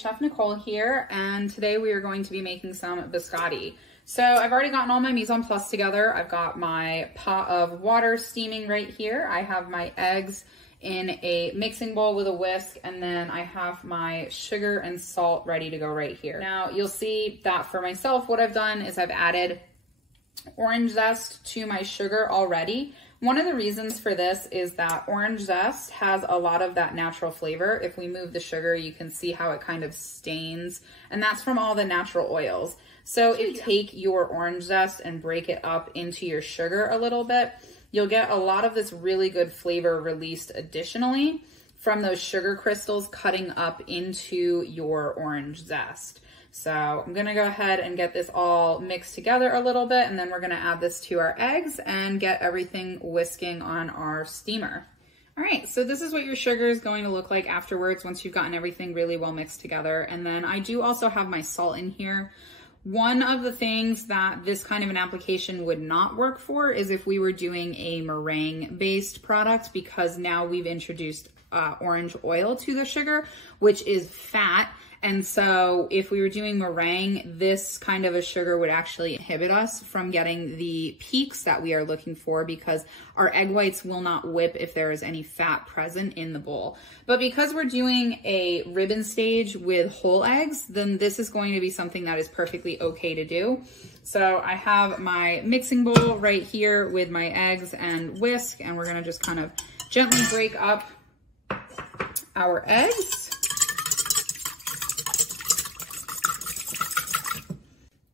Chef Nicole here, and today we are going to be making some biscotti. So I've already gotten all my mise en place together. I've got my pot of water steaming right here. I have my eggs in a mixing bowl with a whisk, and then I have my sugar and salt ready to go right here. Now you'll see that for myself, what I've done is I've added orange zest to my sugar already. One of the reasons for this is that orange zest has a lot of that natural flavor. If we move the sugar, you can see how it kind of stains, and that's from all the natural oils. So if you take your orange zest and break it up into your sugar a little bit, you'll get a lot of this really good flavor released additionally from those sugar crystals cutting up into your orange zest. So I'm gonna go ahead and get this all mixed together a little bit, and then we're gonna add this to our eggs and get everything whisking on our steamer. All right, so this is what your sugar is going to look like afterwards once you've gotten everything really well mixed together. And then I do also have my salt in here. One of the things that this kind of an application would not work for is if we were doing a meringue-based product, because now we've introduced orange oil to the sugar, which is fat. And so if we were doing meringue, this kind of a sugar would actually inhibit us from getting the peaks that we are looking for, because our egg whites will not whip if there is any fat present in the bowl. But because we're doing a ribbon stage with whole eggs, then this is going to be something that is perfectly okay to do. So I have my mixing bowl right here with my eggs and whisk, and we're gonna just kind of gently break up our eggs.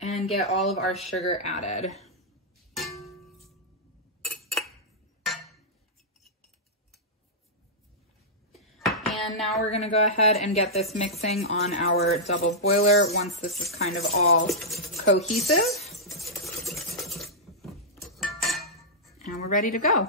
And get all of our sugar added. And now we're gonna go ahead and get this mixing on our double boiler once this is kind of all cohesive. And we're ready to go.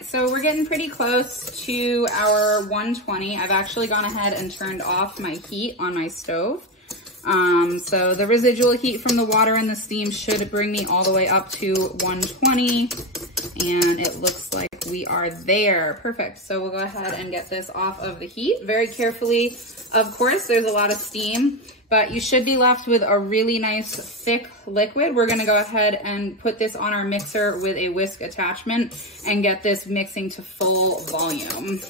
So we're getting pretty close to our 120. I've actually gone ahead and turned off my heat on my stove. So the residual heat from the water and the steam should bring me all the way up to 120. And it looks like we are there. Perfect. So we'll go ahead and get this off of the heat very carefully. Of course, there's a lot of steam, but you should be left with a really nice thick liquid. We're gonna go ahead and put this on our mixer with a whisk attachment and get this mixing to full volume.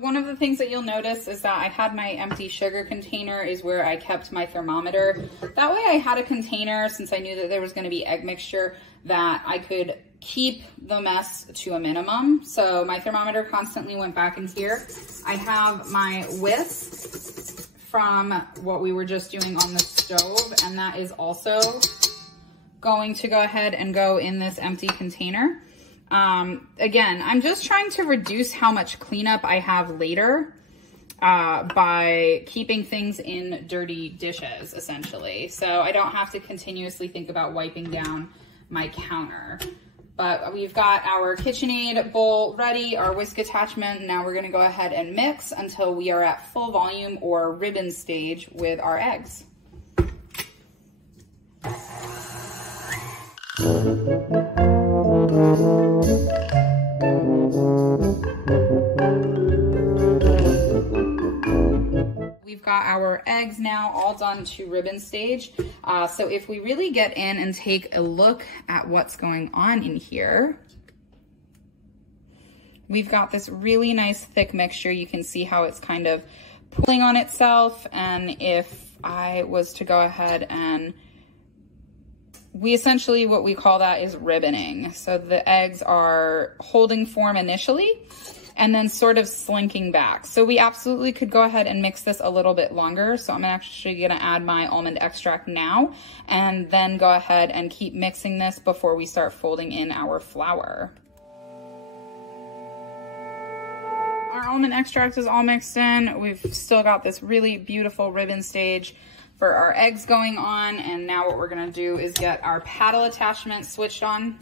One of the things that you'll notice is that I had my empty sugar container is where I kept my thermometer. That way I had a container, since I knew that there was going to be egg mixture, that I could keep the mess to a minimum. So my thermometer constantly went back in here. I have my whisk from what we were just doing on the stove, and that is also going to go ahead and go in this empty container. Again, I'm just trying to reduce how much cleanup I have later by keeping things in dirty dishes, essentially. So I don't have to continuously think about wiping down my counter. But we've got our KitchenAid bowl ready, our whisk attachment. Now we're gonna go ahead and mix until we are at full volume or ribbon stage with our eggs. We've got our eggs now all done to ribbon stage. So if we really get in and take a look at what's going on in here, we've got this really nice thick mixture. You can see how it's kind of pulling on itself. And if I was to go ahead and we essentially, what we call that is ribboning. So the eggs are holding form initially and then sort of slinking back. So we absolutely could go ahead and mix this a little bit longer. So I'm actually gonna add my almond extract now and then go ahead and keep mixing this before we start folding in our flour. our almond extract is all mixed in. We've still got this really beautiful ribbon stage for our eggs going on. And now what we're gonna do is get our paddle attachment switched on.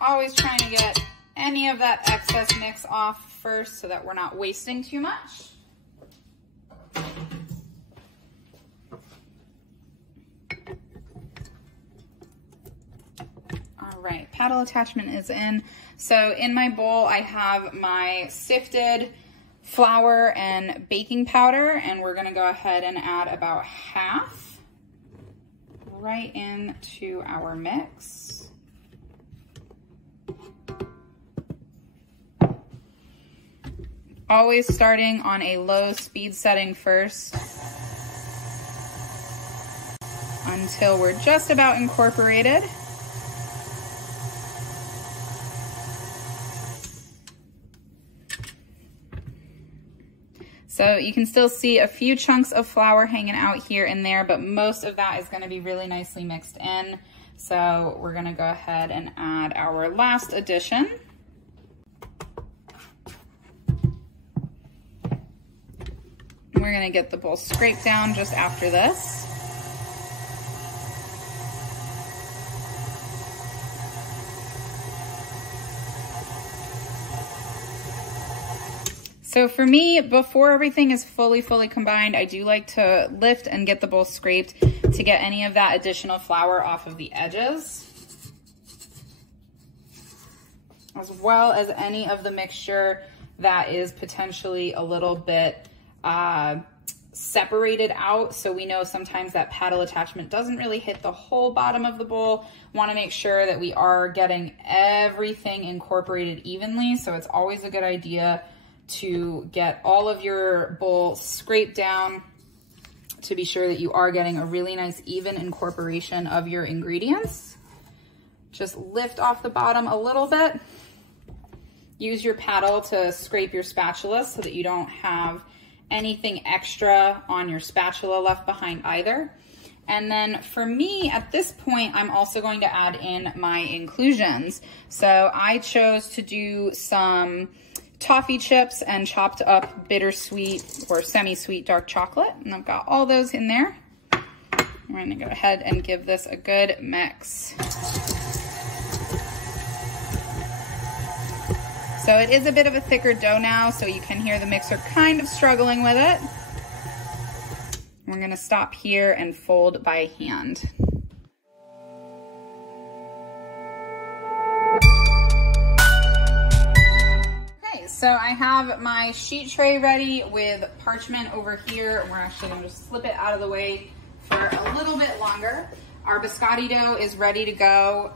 Always trying to get any of that excess mix off first so that we're not wasting too much. All right, paddle attachment is in. So in my bowl, I have my sifted flour and baking powder, and we're gonna go ahead and add about half right into our mix. Always starting on a low speed setting first until we're just about incorporated. So you can still see a few chunks of flour hanging out here and there, but most of that is gonna be really nicely mixed in. So we're gonna go ahead and add our last addition. We're gonna get the bowl scraped down just after this. So for me, before everything is fully combined, I do like to lift and get the bowl scraped to get any of that additional flour off of the edges, as well as any of the mixture that is potentially a little bit separated out. So we know sometimes that paddle attachment doesn't really hit the whole bottom of the bowl. Want to make sure that we are getting everything incorporated evenly. So it's always a good idea to get all of your bowl scraped down to be sure that you are getting a really nice even incorporation of your ingredients. Just lift off the bottom a little bit. Use your paddle to scrape your spatula so that you don't have anything extra on your spatula left behind either. And then for me, at this point, I'm also going to add in my inclusions. So I chose to do some toffee chips and chopped up bittersweet or semi-sweet dark chocolate. And I've got all those in there. We're gonna go ahead and give this a good mix. So it is a bit of a thicker dough now, so you can hear the mixer kind of struggling with it. We're gonna stop here and fold by hand. Okay, so I have my sheet tray ready with parchment over here. We're actually gonna just slip it out of the way for a little bit longer. Our biscotti dough is ready to go.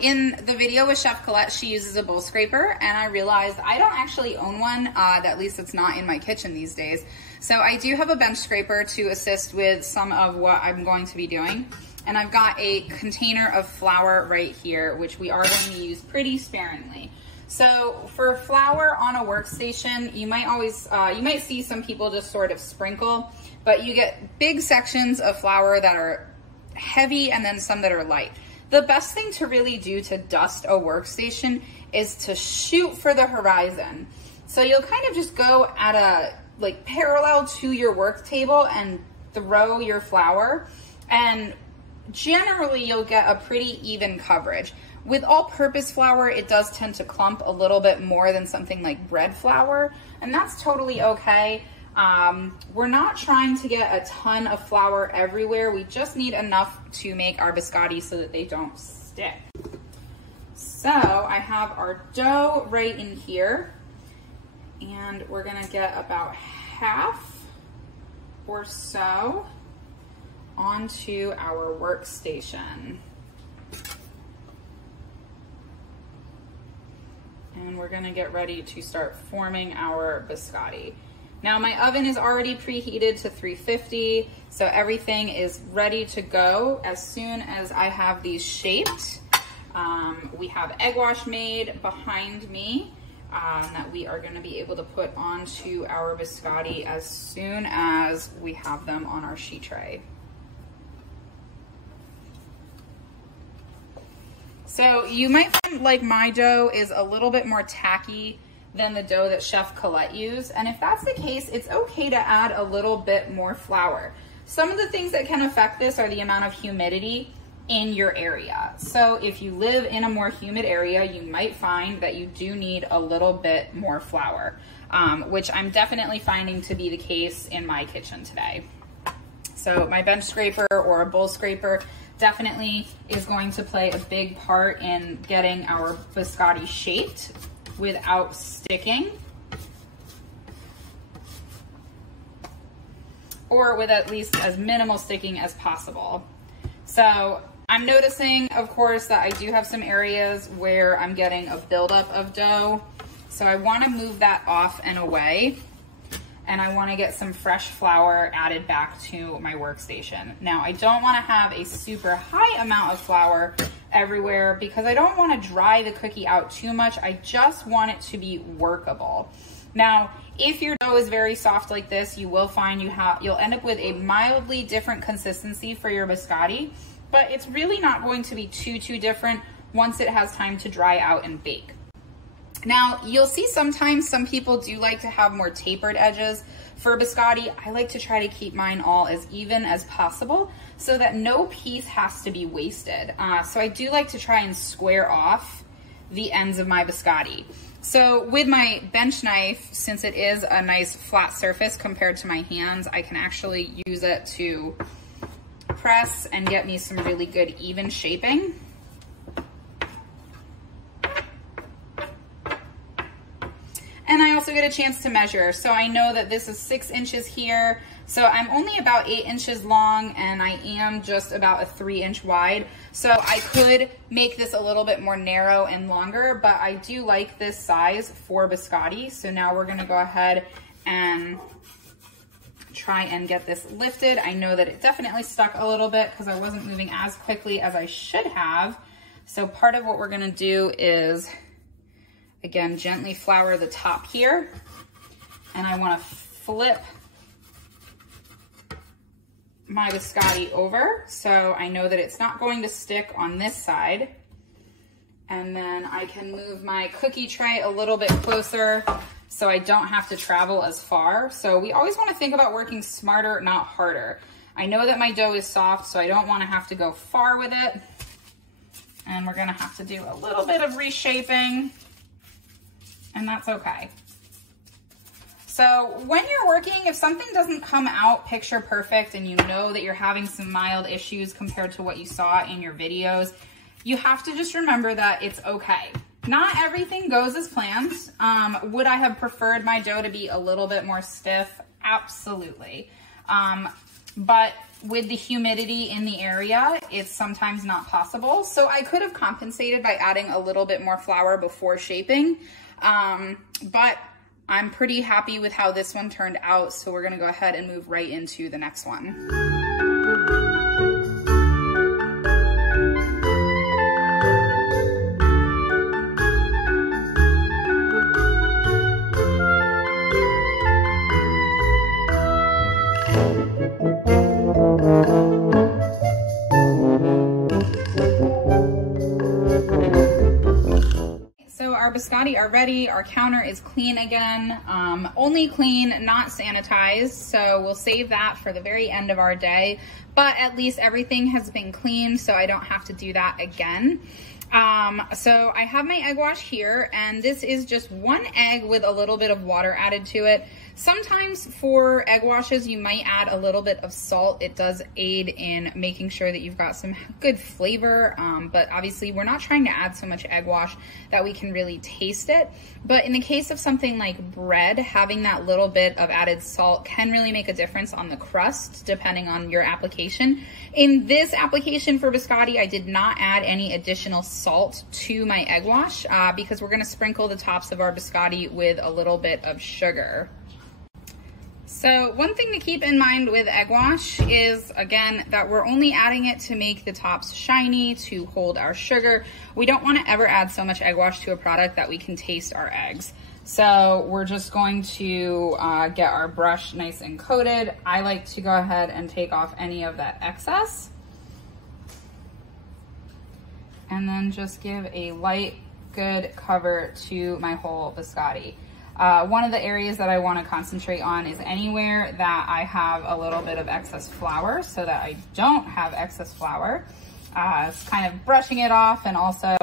In the video with Chef Colette, she uses a bowl scraper, and I realized I don't actually own one, at least it's not in my kitchen these days. So I do have a bench scraper to assist with some of what I'm going to be doing. And I've got a container of flour right here, which we are going to use pretty sparingly. So for flour on a workstation, you might see some people just sort of sprinkle, but you get big sections of flour that are heavy and then some that are light. The best thing to really do to dust a workstation is to shoot for the horizon. So you'll kind of just go at a parallel to your work table and throw your flour, and generally you'll get a pretty even coverage. With all-purpose flour, it does tend to clump a little bit more than something like bread flour, and that's totally okay. We're not trying to get a ton of flour everywhere. We just need enough to make our biscotti so that they don't stick. So I have our dough right in here, and we're gonna get about half or so onto our workstation. And we're gonna get ready to start forming our biscotti. Now my oven is already preheated to 350, so everything is ready to go as soon as I have these shaped. We have egg wash made behind me that we are gonna be able to put onto our biscotti as soon as we have them on our sheet tray. So you might find like my dough is a little bit more tacky than the dough that Chef Colette used. And if that's the case, it's okay to add a little bit more flour. Some of the things that can affect this are the amount of humidity in your area. So if you live in a more humid area, you might find that you do need a little bit more flour, which I'm definitely finding to be the case in my kitchen today. So my bench scraper or a bowl scraper definitely is going to play a big part in getting our biscotti shaped without sticking, or with at least as minimal sticking as possible. So I'm noticing, of course, that I do have some areas where I'm getting a buildup of dough. So I want to move that off and away, and I want to get some fresh flour added back to my workstation. Now, I don't want to have a super high amount of flour everywhere because I don't want to dry the cookie out too much. I just want it to be workable. Now, if your dough is very soft like this, you will find you'll end up with a mildly different consistency for your biscotti, but it's really not going to be too different once it has time to dry out and bake. Now, you'll see sometimes some people do like to have more tapered edges for biscotti. I like to try to keep mine all as even as possible so that no piece has to be wasted. So I do like to try and square off the ends of my biscotti. So with my bench knife, since it is a nice flat surface compared to my hands, I can actually use it to press and get me some really good even shaping. And I also get a chance to measure. So I know that this is 6 inches here. So I'm only about 8 inches long and I am just about a 3-inch wide. So I could make this a little bit more narrow and longer, but I do like this size for biscotti. So now we're gonna go ahead and try and get this lifted. I know that it definitely stuck a little bit because I wasn't moving as quickly as I should have. So part of what we're gonna do is, again, gently flour the top here, and I want to flip my biscotti over so I know that it's not going to stick on this side. And then I can move my cookie tray a little bit closer so I don't have to travel as far. So we always want to think about working smarter, not harder. I know that my dough is soft, so I don't want to have to go far with it. And we're going to have to do a little bit of reshaping, and that's okay. So when you're working, if something doesn't come out picture perfect and you know that you're having some mild issues compared to what you saw in your videos, you have to just remember that it's okay. Not everything goes as planned. Would I have preferred my dough to be a little bit more stiff? Absolutely. But with the humidity in the area, it's sometimes not possible. So I could have compensated by adding a little bit more flour before shaping. But I'm pretty happy with how this one turned out, so we're gonna go ahead and move right into the next one. Our biscotti are ready. Our counter is clean again, only clean, not sanitized. So we'll save that for the very end of our day, but at least everything has been cleaned, so I don't have to do that again. So I have my egg wash here, and this is just 1 egg with a little bit of water added to it. Sometimes for egg washes, you might add a little bit of salt. It does aid in making sure that you've got some good flavor, but obviously we're not trying to add so much egg wash that we can really taste it. But in the case of something like bread, having that little bit of added salt can really make a difference on the crust, depending on your application. In this application for biscotti, I did not add any additional salt to my egg wash because we're gonna sprinkle the tops of our biscotti with a little bit of sugar. So one thing to keep in mind with egg wash is, again, that we're only adding it to make the tops shiny, to hold our sugar. We don't want to ever add so much egg wash to a product that we can taste our eggs. So we're just going to get our brush nice and coated. I like to go ahead and take off any of that excess. and then just give a light, good cover to my whole biscotti. One of the areas that I want to concentrate on is anywhere that I have a little bit of excess flour, so that I don't have excess flour. It's kind of brushing it off, and also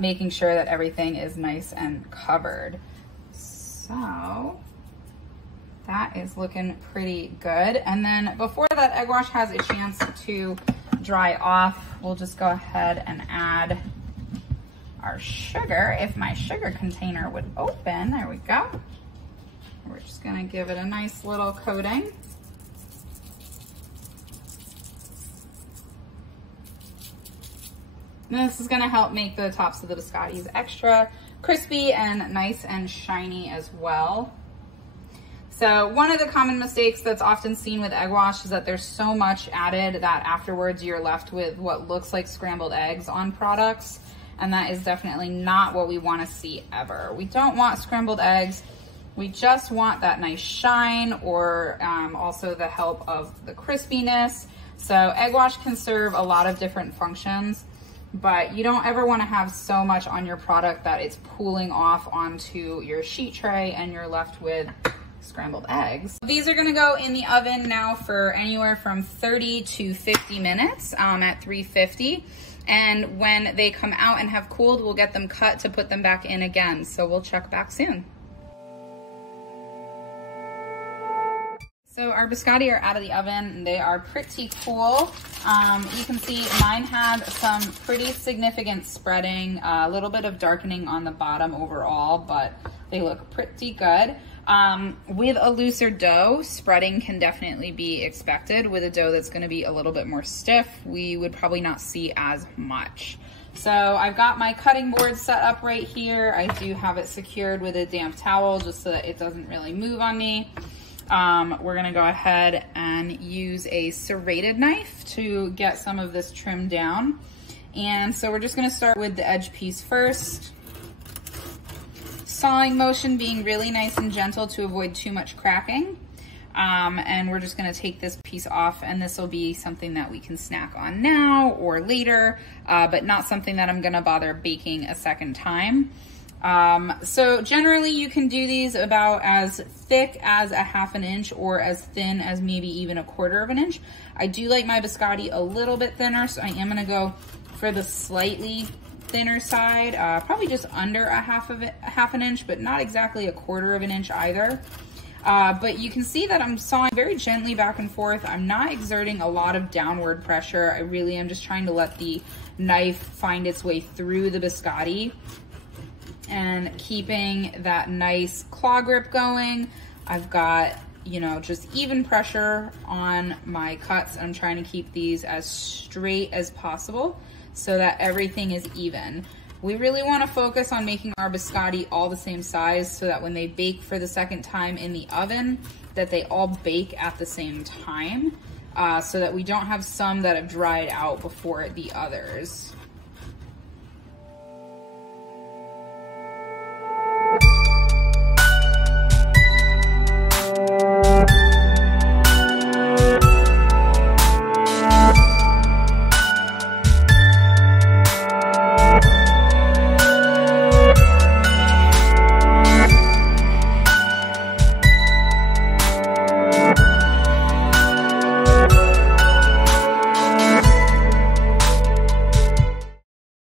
making sure that everything is nice and covered. So that is looking pretty good. And then before that egg wash has a chance to dry off, we'll just go ahead and add our sugar. If my sugar container would open, there we go. We're just gonna give it a nice little coating. And this is gonna help make the tops of the biscottis extra crispy and nice and shiny as well. So one of the common mistakes that's often seen with egg wash is that there's so much added that afterwards you're left with what looks like scrambled eggs on products. And that is definitely not what we want to see ever. We don't want scrambled eggs. We just want that nice shine, or also the help of the crispiness. So egg wash can serve a lot of different functions, but you don't ever want to have so much on your product that it's pooling off onto your sheet tray and you're left with scrambled eggs. These are gonna go in the oven now for anywhere from 30 to 50 minutes at 350. And when they come out and have cooled, we'll get them cut to put them back in again. So we'll check back soon. So our biscotti are out of the oven and they are pretty cool. You can see mine had some pretty significant spreading, a little bit of darkening on the bottom overall, but they look pretty good. With a looser dough, spreading can definitely be expected. With a dough that's gonna be a little bit more stiff, we would probably not see as much. So I've got my cutting board set up right here. I do have it secured with a damp towel just so that it doesn't really move on me. We're gonna go ahead and use a serrated knife to get some of this trimmed down. And so we're just gonna start with the edge piece first. Sawing motion being really nice and gentle to avoid too much cracking. And we're just gonna take this piece off, and this will be something that we can snack on now or later, but not something that I'm gonna bother baking a second time. So generally you can do these about as thick as a ½ an inch or as thin as maybe even a ¼ of an inch. I do like my biscotti a little bit thinner, so I am gonna go for the slightly thinner side, probably just under a ½ an inch, but not exactly a ¼ of an inch either. But you can see that I'm sawing very gently back and forth. I'm not exerting a lot of downward pressure. I really am just trying to let the knife find its way through the biscotti and keeping that nice claw grip going. I've got, you know, just even pressure on my cuts. I'm trying to keep these as straight as possible so that everything is even. We really want to focus on making our biscotti all the same size so that when they bake for the second time in the oven, that they all bake at the same time, so that we don't have some that have dried out before the others.